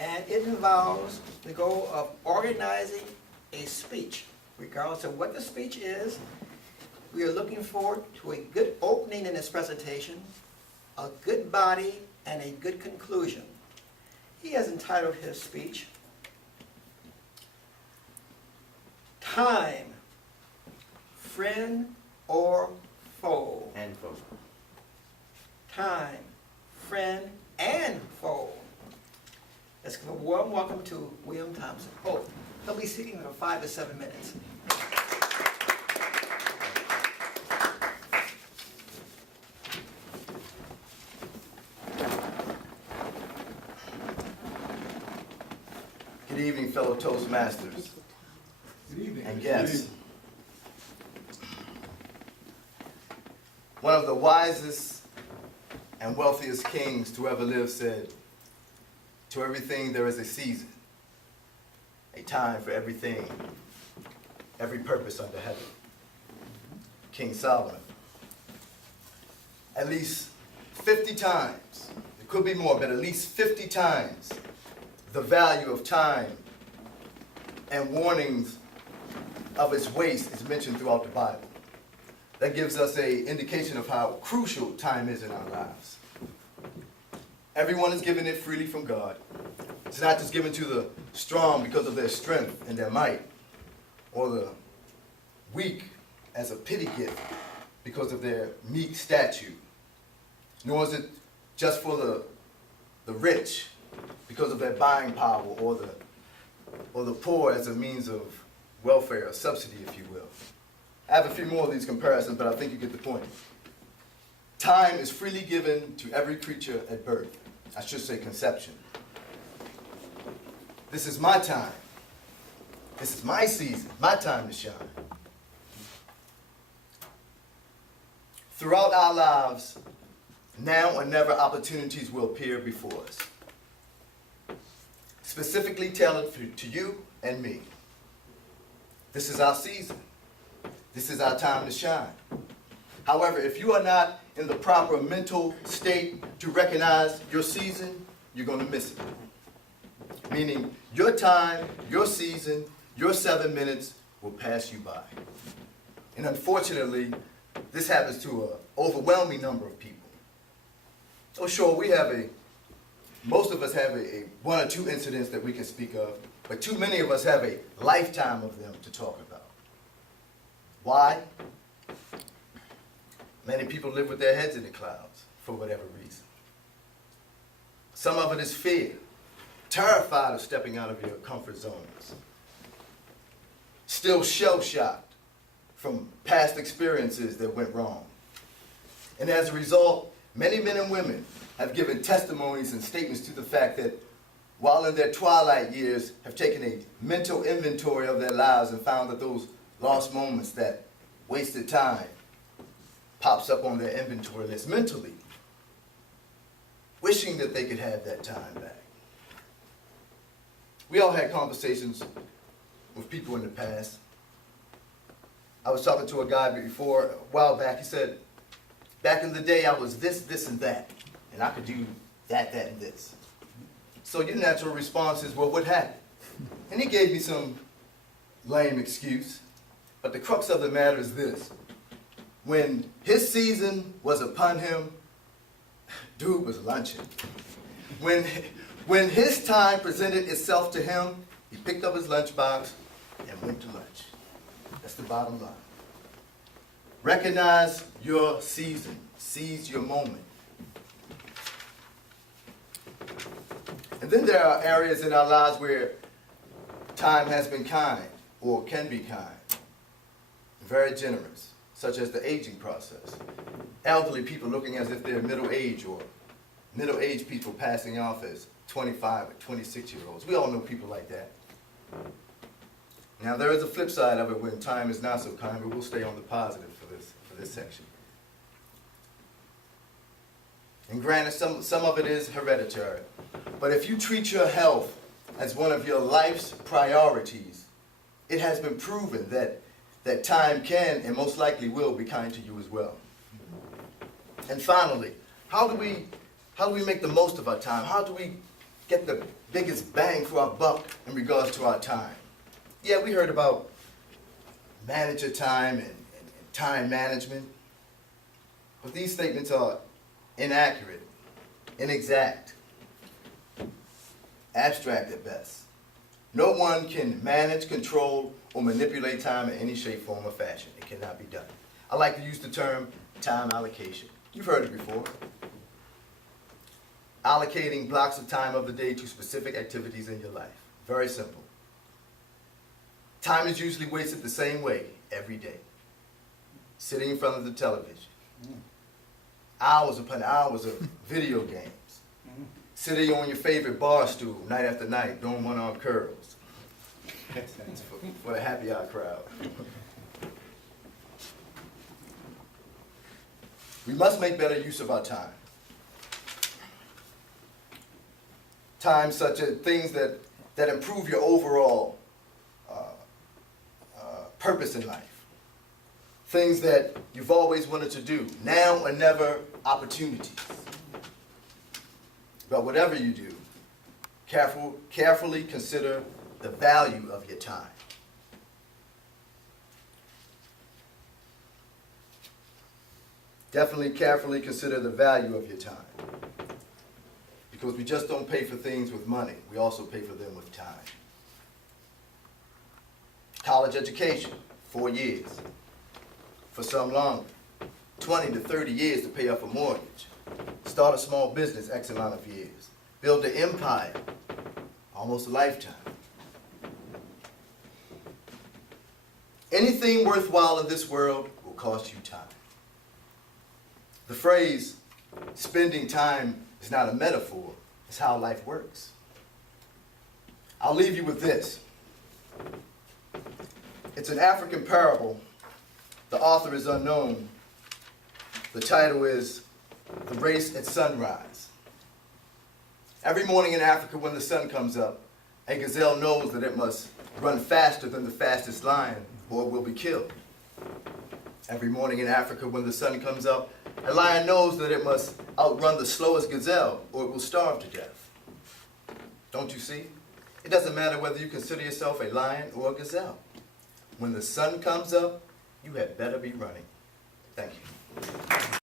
And it involves the goal of organizing a speech. Regardless of what the speech is, we are looking forward to a good opening in this presentation, a good body, and a good conclusion. He has entitled his speech, Time, Friend or Foe. And foe. Time, friend, and foe. Let's give a warm welcome to William Thompson. Oh, he'll be speaking for 5 to 7 minutes. Good evening, fellow Toastmasters Good evening. and guests. One of the wisest and wealthiest kings to ever live said, "To everything there is a season, a time for everything, every purpose under heaven." King Solomon. At least 50 times, it could be more, but at least 50 times, the value of time and warnings of its waste is mentioned throughout the Bible. That gives us an indication of how crucial time is in our lives. Everyone is given it freely from God. It's not just given to the strong because of their strength and their might, or the weak as a pity gift because of their meek stature. Nor is it just for the rich because of their buying power, or the poor as a means of welfare or subsidy, if you will. I have a few more of these comparisons, but I think you get the point. Time is freely given to every creature at birth. I should say conception. This is my time. This is my season, my time to shine. Throughout our lives, now or never opportunities will appear before us, specifically tailored to you and me. This is our season. This is our time to shine. However, if you are not in the proper mental state to recognize your season, you're going to miss it. Meaning, your time, your season, your 7 minutes will pass you by. And unfortunately, this happens to an overwhelming number of people. So sure, most of us have a 1 or 2 incidents that we can speak of, but too many of us have a lifetime of them to talk about. Why? Many people live with their heads in the clouds for whatever reason. Some of it is fear, terrified of stepping out of your comfort zones, still shell-shocked from past experiences that went wrong. And as a result, many men and women have given testimonies and statements to the fact that while in their twilight years have taken a mental inventory of their lives and found that those lost moments, that wasted time, pops up on their inventory list mentally, wishing that they could have that time back. We all had conversations with people in the past. I was talking to a guy before, a while back. He said, back in the day I was this, this, and that, and I could do that, that, and this. So your natural response is, well, what happened? And he gave me some lame excuse. But the crux of the matter is this. When his season was upon him, dude was lunching. When his time presented itself to him, he picked up his lunchbox and went to lunch. That's the bottom line. Recognize your season. Seize your moment. And then there are areas in our lives where time has been kind, or can be kind, very generous, such as the aging process. Elderly people looking as if they're middle-aged, or middle-aged people passing off as 25 or 26-year-olds. We all know people like that. Now, there is a flip side of it when time is not so kind, but we'll stay on the positive for this section. And granted, some of it is hereditary. But if you treat your health as one of your life's priorities, it has been proven that time can and most likely will be kind to you as well. And finally, how do we make the most of our time? How do we get the biggest bang for our buck in regards to our time. Yeah, we heard about manage your time and time management, but these statements are inaccurate, inexact, abstract at best. No one can manage, control, or manipulate time in any shape, form, or fashion. It cannot be done. I like to use the term time allocation. You've heard it before. Allocating blocks of time of the day to specific activities in your life. Very simple. Time is usually wasted the same way every day. Sitting in front of the television. Hours upon hours of video games. Sitting on your favorite bar stool night after night doing one-arm curls. For the happy hour crowd. We must make better use of our time. Time such as things that improve your overall purpose in life. Things that you've always wanted to do, now or never opportunities. But whatever you do, carefully consider the value of your time. Definitely carefully consider the value of your time. Because we just don't pay for things with money, we also pay for them with time. College education, 4 years. For some longer, 20 to 30 years to pay off a mortgage. Start a small business, X amount of years. Build an empire, almost a lifetime. Anything worthwhile in this world will cost you time. The phrase, spending time is not a metaphor, it's how life works. I'll leave you with this. It's an African parable. The author is unknown. The title is The Race at Sunrise. Every morning in Africa when the sun comes up, a gazelle knows that it must run faster than the fastest lion or it will be killed. Every morning in Africa when the sun comes up, a lion knows that it must outrun the slowest gazelle or it will starve to death. Don't you see? It doesn't matter whether you consider yourself a lion or a gazelle. When the sun comes up, you had better be running. Thank you.